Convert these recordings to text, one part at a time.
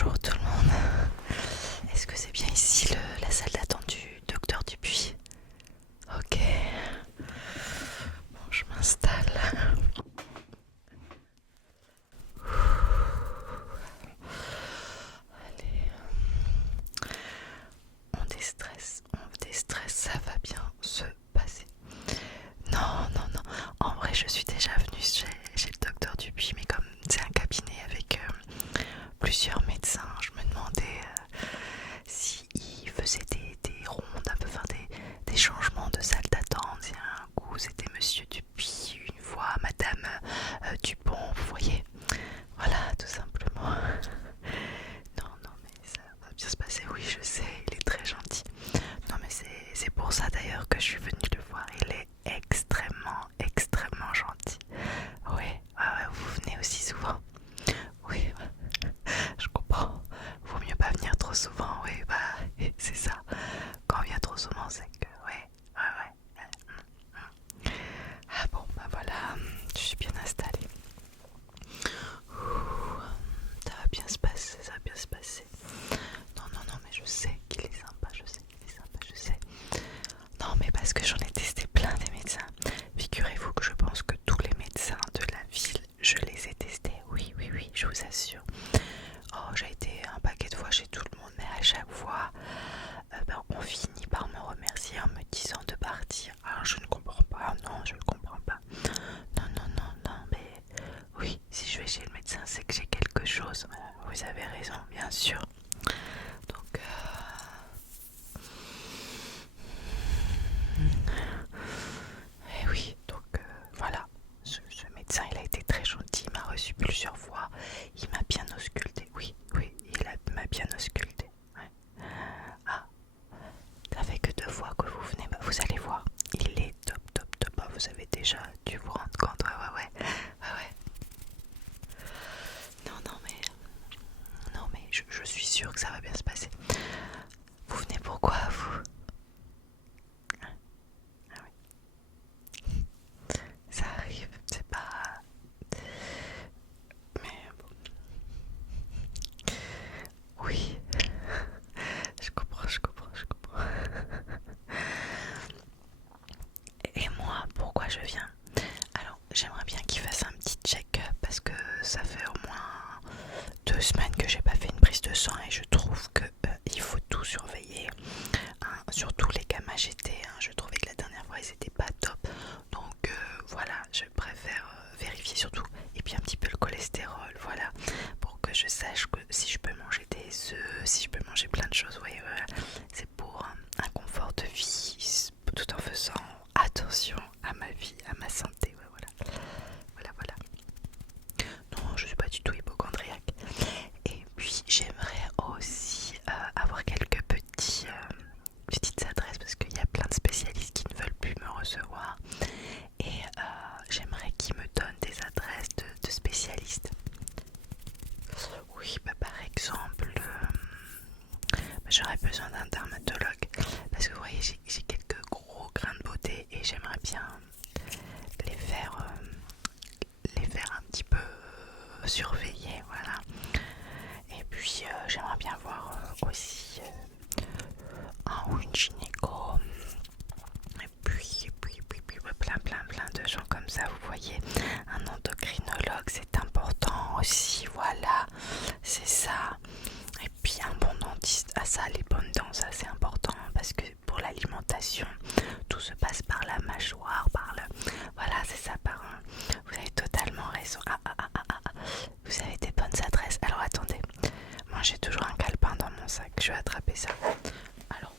Bonjour tout le monde. Est-ce que c'est bien ici la salle d'attente du docteur Dupuis? Ok. Bon, je m'installe. Allez. On déstresse, ça va bien se passer. Non, non, non. En vrai, je suis déjà venue chez le docteur Dupuis, mais comme c'est un cabinet avec plusieurs médecins, je me demandais s'il faisait des rondes, un peu, enfin des changements de salle d'attente. Il y a un coup, c'était Monsieur Dupuis, une fois Madame Dupont, vous voyez. Voilà, tout simplement. Non, non, mais ça va bien se passer, oui, je sais, il est très gentil. Non, mais c'est pour ça d'ailleurs que je suis venue le voir. Il est extrêmement, extrêmement gentil. Oui, ouais, vous venez aussi souvent. Oui, je comprends. Vaut mieux pas venir trop souvent, oui, bah, c'est ça. Quand on vient trop souvent, c'est que, ouais, ouais, ouais. Ah bon, bah voilà, je suis bien installée. Ouh, ça va bien se passer, ça va bien se passer. Non, non, non, mais je sais qu'il est sympa, je sais qu'il est sympa, je sais. Non, mais parce que j'en ai testé plein des médecins. Figurez-vous que je pense que tous les médecins de la ville, je les ai testés. Oui, oui, oui, je vous assure. Oh, j'ai été un paquet de fois chez tout le monde, mais à chaque fois, on finit par me remercier en me disant de partir. Alors, je ne comprends pas, non, je ne comprends pas. Non, non, non, non, mais oui, si je vais chez le médecin, c'est que j'ai quelque chose. Vous avez raison, bien sûr. Donc, et oui, donc voilà. Ce médecin, il a été très gentil, il m'a reçu plusieurs fois. Il m'a bien ausculté, oui, oui, m'a bien ausculté. Ouais. Ah, ça fait que 2 fois que vous venez, bah, vous allez voir. Il est top, top, top. Ah, vous avez déjà dû vous rendre compte, ouais. Non, mais je suis sûre que ça va bien se passer. Vous venez pourquoi, vous? Ah oui, ça arrive, c'est pas... Mais bon, oui, je comprends, je comprends, je comprends. Et moi, pourquoi je viens? Alors, j'aimerais bien qu'il fasse un petit check-up parce que ça fait au moins 2 semaines que j'ai pas fait une prise de sang et je trouve que il faut tout surveiller, hein, surtout les gamma GT, hein, je trouvais que la dernière fois ils étaient pas top, donc voilà, je préfère vérifier surtout, et puis un petit peu le cholestérol, voilà, pour que je sache que si je peux manger des œufs, si je peux manger plein de choses, vous voyez, voilà, c'est pour un confort de vie tout en faisant attention à ma vie, à ma santé, ouais, voilà. Non, je suis pas du tout hypochondriaque. Et puis j'aimerais aussi avoir quelques petites adresses parce qu'il y a plein de spécialistes qui ne veulent plus me recevoir. Et j'aimerais qu'ils me donnent des adresses de spécialistes. Oui, bah par exemple, j'aurais besoin d'un dermatologue parce que vous voyez, j'ai quelques gros grains de beauté et j'aimerais bien les faire, un petit peu surveiller, voilà. Et puis j'aimerais bien voir aussi un ou une gynéco. Et puis plein de gens comme ça, vous voyez. Un endocrinologue, c'est important aussi, voilà, c'est ça. Et puis un bon dentiste, ah ça, les bonnes dents, ça c'est important parce que pour l'alimentation, tout se passe par la mâchoire, voilà, c'est ça, vous avez totalement raison. Vous avez des bonnes adresses. Alors attendez, moi j'ai toujours un calepin dans mon sac, je vais attraper ça. Alors,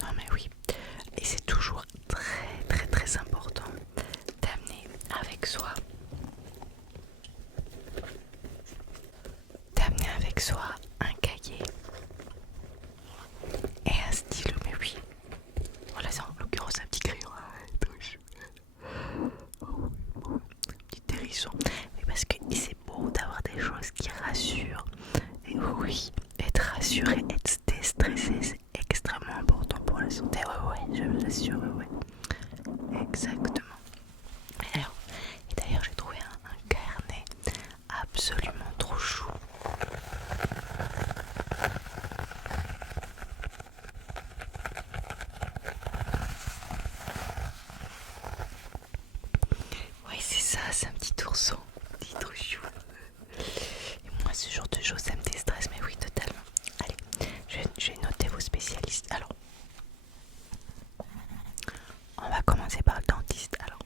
non mais oui, et c'est toujours très important d'amener avec soi un cahier et un stylo, mais oui. Voilà, c'est en l'occurrence un petit crayon. Un petit hérisson. Mais parce que c'est beau d'avoir des choses qui rassurent. Et oui, être rassuré, être déstressé, c'est extrêmement important pour la santé. Ouais, je vous assure, ouais. Exactement. Et d'ailleurs, j'ai trouvé un carnet à c'est un petit ourson, petit trop chou. Et moi, ce genre de choses, ça me déstresse, mais oui, totalement. Allez, je vais noter vos spécialistes. Alors, on va commencer par le dentiste. Alors,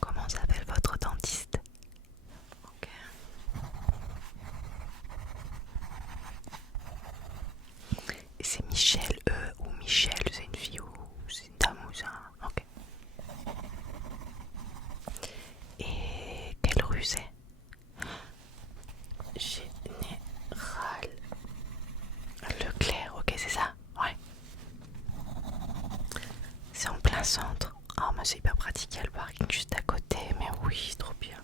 comment s'appelle votre dentiste? Ok. Et c'est Michel ou Michel, c'est une fille ou c'est une dame ou ça? Ok. Et quelle rue c'est? Général Leclerc, ok, c'est ça? Ouais. C'est en plein centre. Oh, mais c'est hyper pratique, il y a le parking juste à côté. Mais oui, c'est trop bien.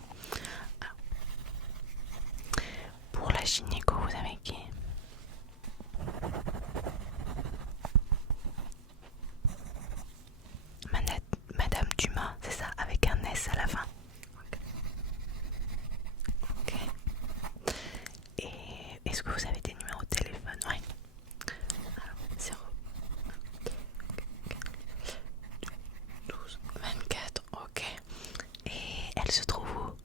Alors, pour la gynéco, vous avez qui? Madame Dumas, c'est ça? Avec un S à la fin. Ok. Et est-ce que vous avez des numéros de téléphone? Ouais. Alors, 0 12 24, ok. Et elle se trouve où?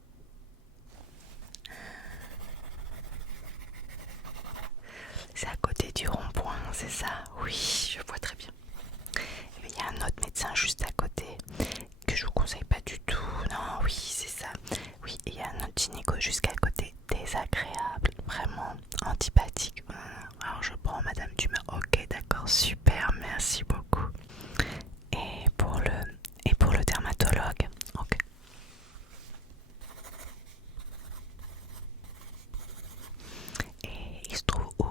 C'est à côté du rond-point, c'est ça? Oui, je vois très bien. Il y a un autre médecin juste à côté que je vous conseille pas du tout. Non, oui, c'est ça. Oui, il y a un autre gynéco juste à côté. Désagréable, vraiment antipathique. Alors je prends Madame Dumas. Ok, d'accord, super, merci beaucoup. Et pour le dermatologue, ok. Et il se trouve où?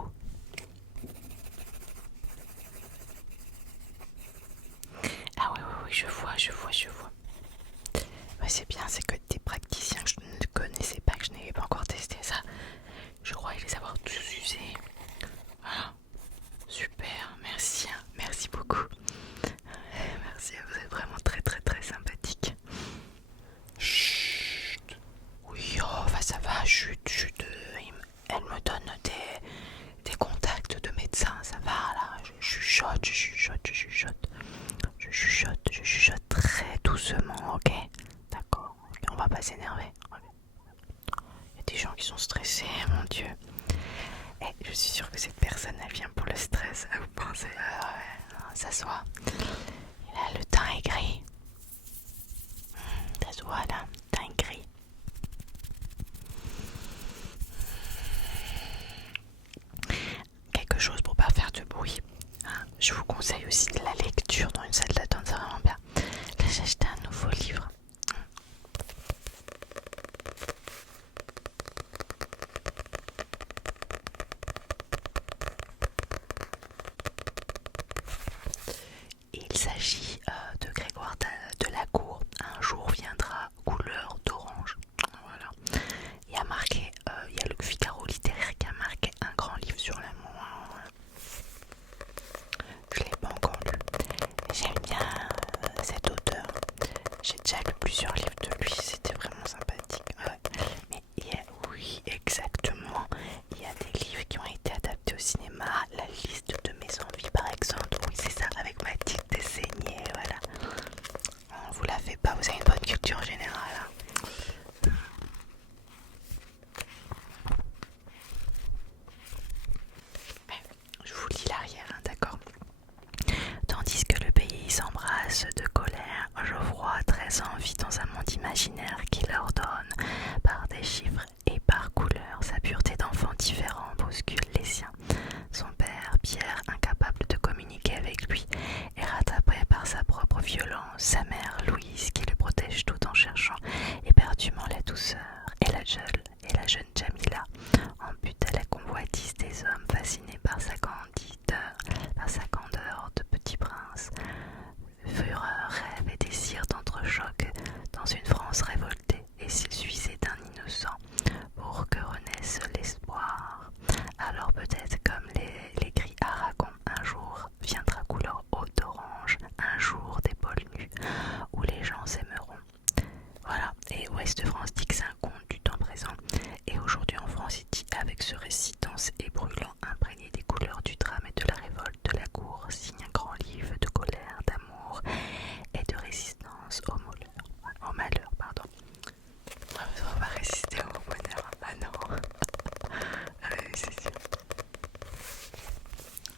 Ah oui, oui, oui, je vois. Ouais, c'est bien, c'est que des praticiens que je ne connaissais pas, que je n'avais pas encore testé ça. Je croyais les avoir tous usés. Voilà, super, merci, hein. Merci beaucoup. Merci, vous êtes vraiment très très très sympathique. Chut. Oui, oh, enfin ça va, chut, chut. Elle me donne des contacts de médecins, ça va là. Je chuchote. Je chuchote très doucement, ok? D'accord, on va pas s'énerver. Il y a des gens qui sont stressés, mon Dieu. Et je suis sûre que cette personne, elle vient pour le stress. Vous pensez? Ouais, ça se voit. Et là, le teint est gris. Ça se voit là, le teint est gris. Quelque chose pour pas faire de bruit. Je vous conseille aussi de la lecture dans une salle d'attente, c'est vraiment bien. Là, j'ai acheté un nouveau livre. Il s'agit de Grégoire de la Cour. Un jour viendra, couleur d'orange. Voilà. Il y a marqué, il y a le Figaro littéraire qui a marqué un grand livre sur l'amour. Je l'ai pas encore lu. J'aime bien cet auteur. J'ai déjà lu plusieurs livres de lui, c'était vraiment sympathique. Mais oui, exactement. Il y a des livres qui ont été adaptés au cinéma. La liste de mes envies, par exemple. Oui, c'est ça, avec Mathilde Dessaigné, voilà. On vous la fait pas, vous avez une bonne culture générale. Hein. Je vous lis l'arrière, hein, d'accord. Tandis que le pays s'embrasse de colère, Geoffroy, très en vie dans un monde imaginaire qui leur donne, par des chiffres et par couleurs, sa pureté d'enfant différent bouscule les siens. Son père, Pierre, incapable de communiquer avec lui, est rattrapé par sa propre violence. Sa mère, Louise, qui le protège tout en cherchant éperdument la douceur. Et la jeune Jamila, en butte à la convoitise des hommes fascinés par sa candeur de petit prince. Fureur, rêve et désir d'entrechoc dans une France révoltée, et s'il suffisait d'un innocent pour que renaisse l'espoir. Alors peut-être comme les cris Aragon, un jour viendra couleur haut d'orange, un jour d'épaule nues, où les gens s'aimeront. Voilà, et Ouest de France dit que c'est un conte du temps présent, et aujourd'hui en France il dit avec ce récit dense et brûlant, imprégné des couleurs du drame et de la révolte de la cour, signe un grand livre de colère, d'amour et de résistance. pense au malheur, pardon. On va résister au bonheur. Ah non. Ah oui, c'est sûr.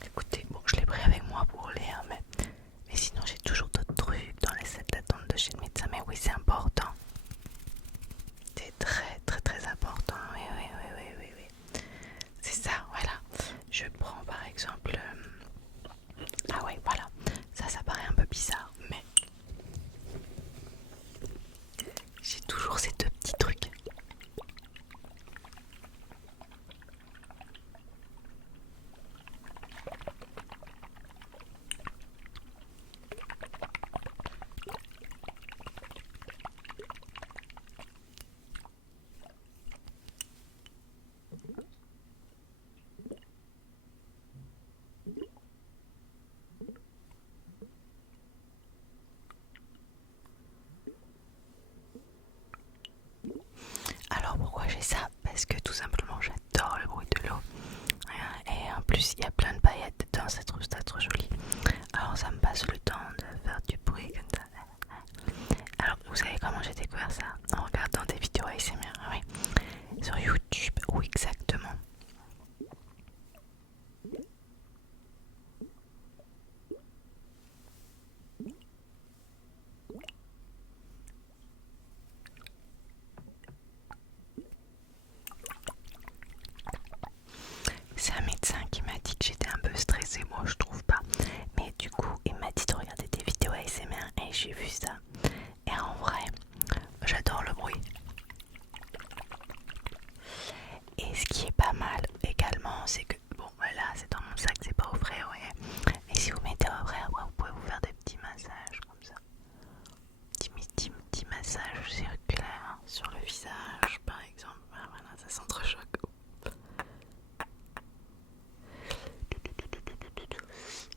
Écoutez, bon, je l'ai pris avec moi pour lire, mais sinon j'ai toujours d'autres trucs dans les salles d'attente de chez le médecin. Mais oui, c'est important. C'est très très très important. Oui, oui, oui, oui, oui, oui. C'est ça, voilà. Je prends par exemple... Ah ouais, voilà. Ça paraît un peu bizarre, mais j'ai toujours ces deux petits trucs. Alors pourquoi j'ai ça? Parce que tout simplement j'adore le bruit de l'eau. Et en plus il y a plein de paillettes dedans, ça trouve ça trop joli. Alors ça me passe le temps de faire du bruit comme ça. Alors vous savez comment j'ai découvert ça? En regardant des vidéos ASMR, oui. Sur YouTube, où exactement? C'est un médecin qui m'a dit que j'étais un peu stressée, moi je trouve pas. Mais du coup, il m'a dit de regarder des vidéos ASMR et j'ai vu ça. Et en vrai, j'adore le bruit. Et ce qui est pas mal également, c'est que, bon voilà, c'est dans mon sac, c'est pas au frais, ouais. Mais si vous mettez au frais, ouais, vous pouvez vous faire des petits massages comme ça. Petit massage circulaire sur le visage, par exemple. Voilà, ça s'entrechoque.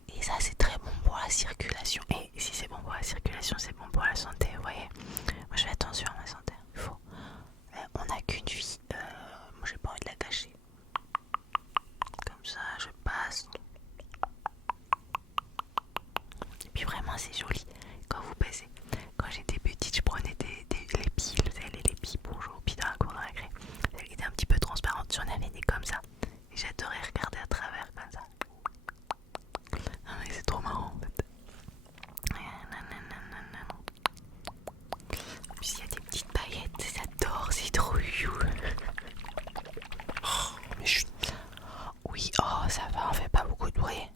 Et ça c'est très bon pour la circulation. Et si c'est bon pour la circulation, c'est bon pour la santé, vous voyez. Moi je fais attention à ma santé. Il faut. On n'a qu'une vie. Moi j'ai pas envie de la gâcher. Comme ça je passe. Et puis vraiment c'est joli quand vous baissez. Quand j'étais petite, je prenais les piles, vous savez, les piles pour jouer au pied dans la cour de récré. Elles étaient un petit peu transparentes, j'en avais des comme ça. Et j'adorais regarder à travers comme ça. Ah mais c'est trop marrant en fait. En plus il y a des petites paillettes, j'adore, c'est trop chou. Oh, mais chut. Oui, oh ça va, on fait pas beaucoup de bruit.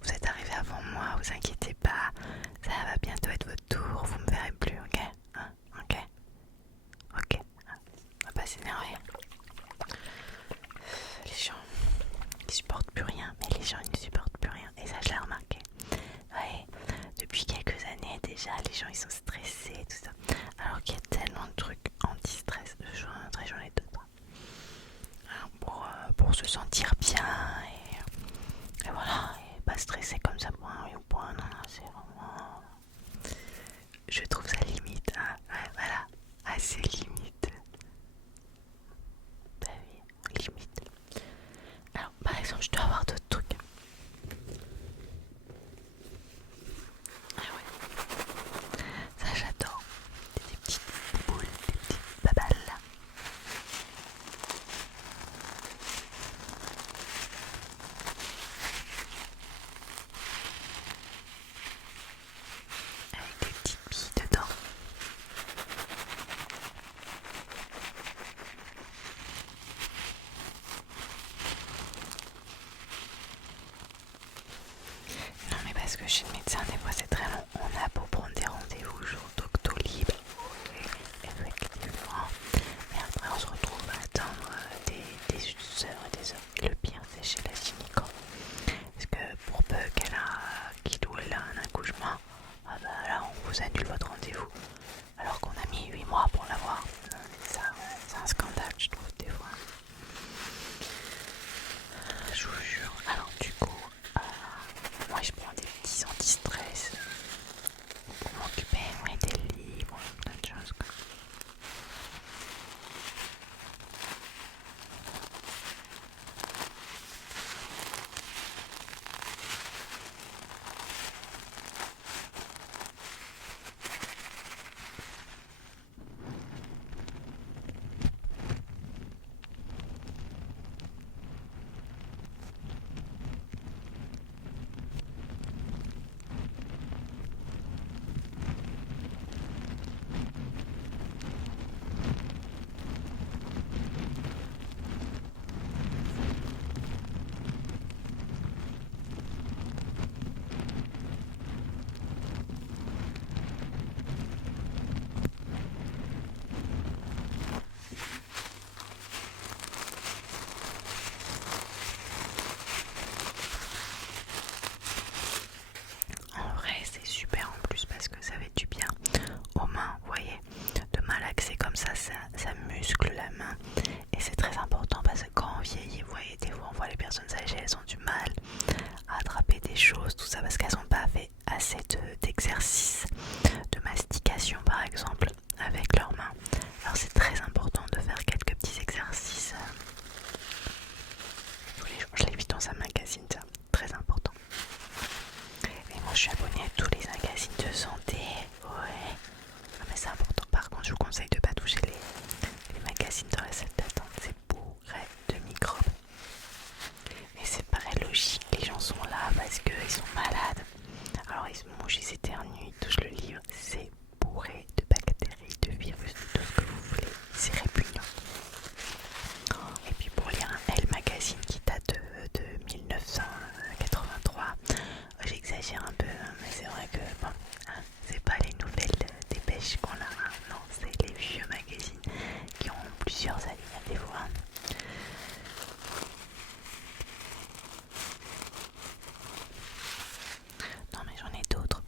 Vous êtes arrivé avant moi, vous inquiétez pas. Ça va bientôt être votre tour, vous me verrez plus, ok? Ok. Ok. On va pas s'énerver. Les gens, ils supportent plus rien, mais les gens ils ne supportent plus rien. Et ça je l'ai remarqué. Ouais, depuis quelques années déjà, les gens ils sont stressés, tout ça. Alors qu'il y a tellement de trucs anti-stress. J'en ai d'autres. Pour se sentir bien et voilà, et pas stresser comme ça pour un oui ou pour un non, c'est vraiment... Je trouve ça limite, hein. Ouais, voilà, assez limite. Bah oui, limite. Alors, par exemple, je dois avoir d'autres trucs. Ah ouais, ça j'adore. Des petites boules, des petites babales. Avec des petites billes dedans. Non mais parce que chez le médecin des fois c'est très long. On a beau prendre des rendez-vous jour Doctolib, oui, effectivement. Et après on se retrouve à attendre des heures et des heures. Et le pire c'est chez la gynéco. Parce que pour peu qu'il ou elle a un accouchement, ah bah là on vous annule votre rendez-vous. Alors qu'on a mis 8 mois pour l'avoir. Ça, c'est un scandale je trouve des fois. Je vous jure. Alors du coup, moi je prends des petits anti-stress pour m'occuper, ouais, des livres, plein de choses quoi. assez d'exercices de mastication par exemple avec leurs mains. Alors c'est très important de faire quelques petits exercices tous les jours. Je l'ai vu dans un magazine, ça, très important. Et moi je suis abonnée à tous les magazines de santé, ouais. Ah, mais c'est important. Par contre je vous conseille de ne pas toucher les magazines de recettes d'attente, c'est bourré de microbes. Mais c'est pareil logique, les gens sont là parce qu'ils sont malades. Alors ils se mangent, ils s'éternuent, ils touchent le livre, c'est bourré de bactéries, de virus, de tout ce que vous voulez, c'est répugnant. Et puis pour lire un Elle Magazine qui date de 1983, j'exagère un peu, hein, mais c'est vrai que bon, hein, c'est pas les nouvelles dépêches qu'on a, hein, non, c'est les vieux magazines qui ont plusieurs années des fois. Non mais j'en ai d'autres.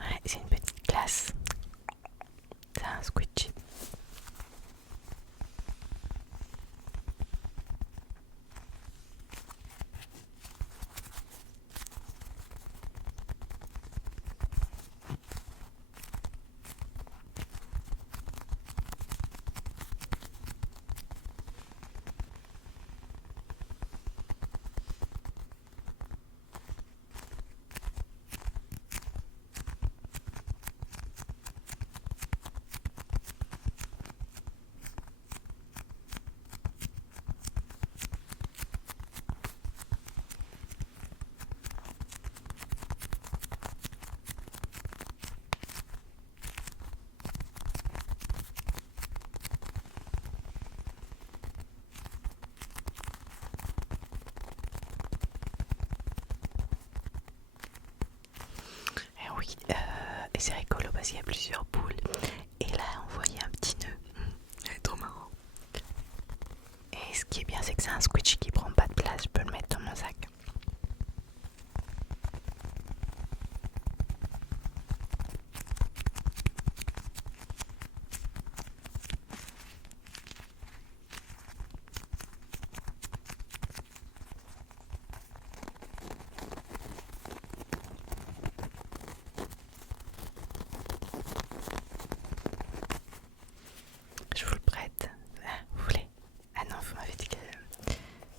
Ouais, c'est une petite glace. C'est un squidgy. Et oui, et c'est rigolo parce qu'il y a plusieurs boules. Et là, on voyait un petit nœud. C'est trop marrant. Et ce qui est bien, c'est que c'est un squidgy qui prend pas de place. Je peux le mettre dans mon sac. Je vous le prête. Ah, vous voulez? Ah non, vous m'avez dit que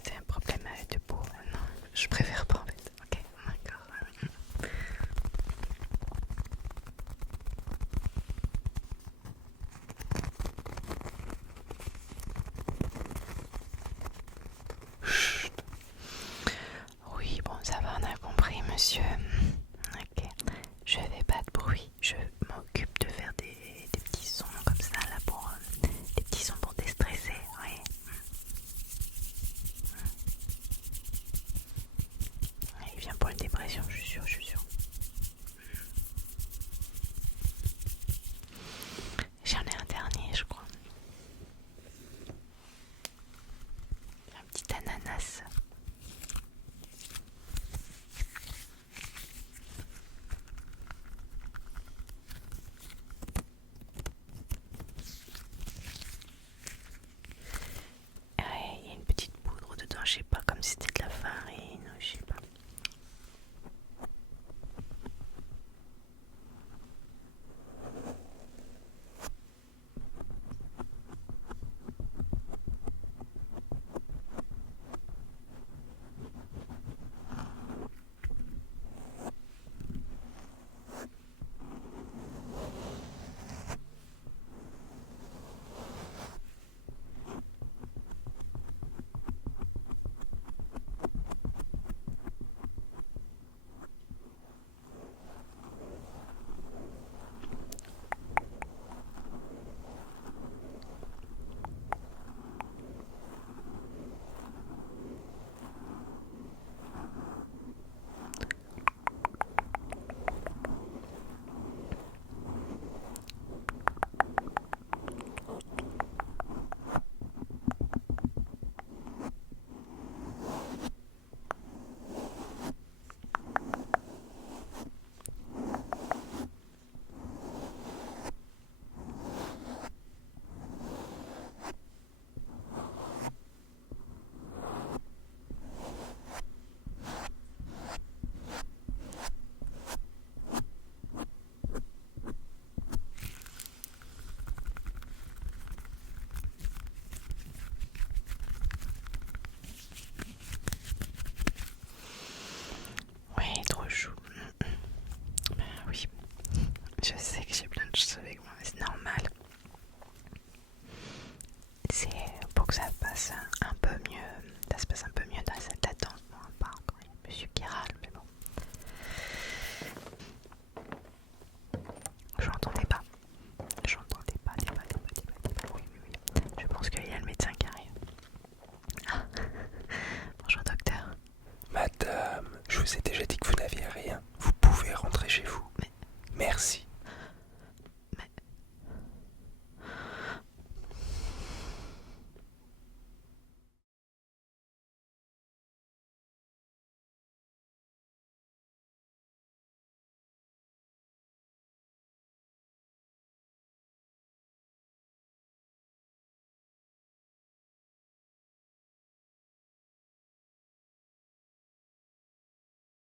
c'est un problème de peau. Non, je préfère pas en fait. Ok, d'accord. Chut. Oui, bon, ça va, on a compris, monsieur. Ok, je fais pas de bruit. Je m'occupe de faire des petits sons comme ça là pour des petits sons pour déstresser. Oui. Il vient pour une dépression, je suis sûre, je suis sûre. J'en ai un dernier, je crois. Un petit ananas. Ouais, il y a une petite poudre dedans, je sais pas, comme si c'était de la farine, je sais pas. Merci.